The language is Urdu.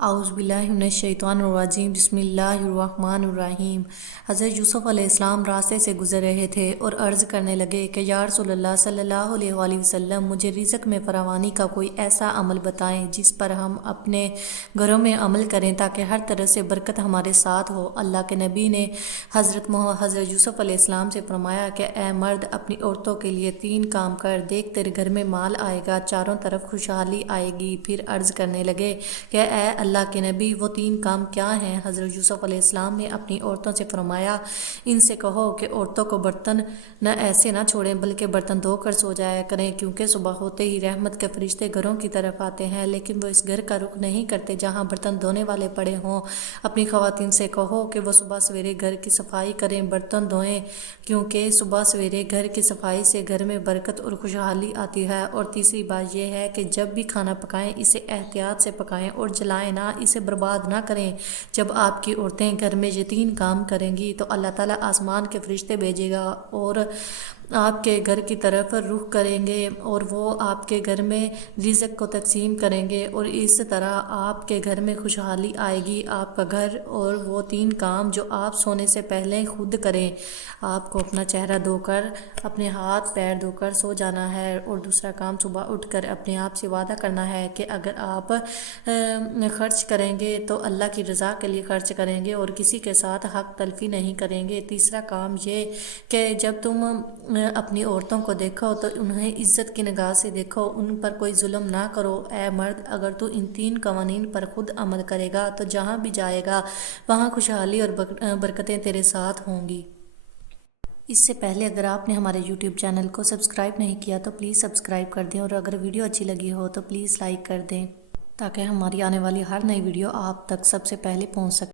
اعوذ باللہ من الشیطان الرجیم بسم اللہ الرحمن الرحیم۔ حضرت یوسف علیہ السلام راستے سے گزر رہے تھے اور عرض کرنے لگے کہ یا رسول اللہ صلی اللہ علیہ وآلہ وسلم، مجھے رزق میں فراوانی کا کوئی ایسا عمل بتائیں جس پر ہم اپنے گھروں میں عمل کریں تاکہ ہر طرح سے برکت ہمارے ساتھ ہو۔ اللہ کے نبی نے حضرت یوسف علیہ السلام سے فرمایا کہ اے مرد، اپنی عورتوں کے لیے 3 کام کر، دیکھ تیرے گھر میں مال آئے گا، چاروں طرف خوشحالی آئے گی۔ پھر عرض کرنے لگے کہ اے اللہ کے نبی، وہ 3 کام کیا ہیں؟ حضرت یوسف علیہ السلام نے اپنی عورتوں سے فرمایا، ان سے کہو کہ عورتوں کو برتن نہ ایسے نہ چھوڑیں بلکہ برتن دھو کر سو جایا کریں، کیونکہ صبح ہوتے ہی رحمت کے فرشتے گھروں کی طرف آتے ہیں، لیکن وہ اس گھر کا رخ نہیں کرتے جہاں برتن دھونے والے پڑے ہوں۔ اپنی خواتین سے کہو کہ وہ صبح سویرے گھر کی صفائی کریں، برتن دھوئیں، کیونکہ صبح سویرے گھر کی صفائی سے گھر میں برکت اور خوشحالی آتی ہے۔ اور تیسری بات یہ ہے کہ جب بھی کھانا پکائیں اسے احتیاط سے پکائیں اور جلائیں نہ، اسے برباد نہ کریں۔ جب آپ کی عورتیں گھر میں یہ 3 کام کریں گی تو اللہ تعالیٰ آسمان کے فرشتے بھیجے گا اور آپ کے گھر کی طرف رخ کریں گے اور وہ آپ کے گھر میں رزق کو تقسیم کریں گے، اور اس طرح آپ کے گھر میں خوشحالی آئے گی۔ آپ کا گھر اور وہ 3 کام جو آپ سونے سے پہلے خود کریں۔ آپ کو اپنا چہرہ دھو کر، اپنے ہاتھ پیر دھو کر سو جانا ہے، اور دوسرا کام صبح اٹھ کر اپنے آپ سے وعدہ کرنا ہے کہ اگر آپ خرچ کریں گے تو اللہ کی رضا کے لیے خرچ کریں گے اور کسی کے ساتھ حق تلفی نہیں کریں گے۔ تیسرا کام یہ کہ جب تم اپنی عورتوں کو دیکھو تو انہیں عزت کی نگاہ سے دیکھو، ان پر کوئی ظلم نہ کرو۔ اے مرد، اگر تو ان 3 قوانین پر خود عمل کرے گا تو جہاں بھی جائے گا وہاں خوشحالی اور برکتیں تیرے ساتھ ہوں گی۔ اس سے پہلے اگر آپ نے ہمارے YouTube چینل کو سبسکرائب نہیں کیا تو پلیز سبسکرائب کر دیں، اور اگر ویڈیو اچھی لگی ہو تو پلیز لائک کر دیں تاکہ ہماری آنے والی ہر نئی ویڈیو آپ تک سب سے پہلے پہنچ سکے۔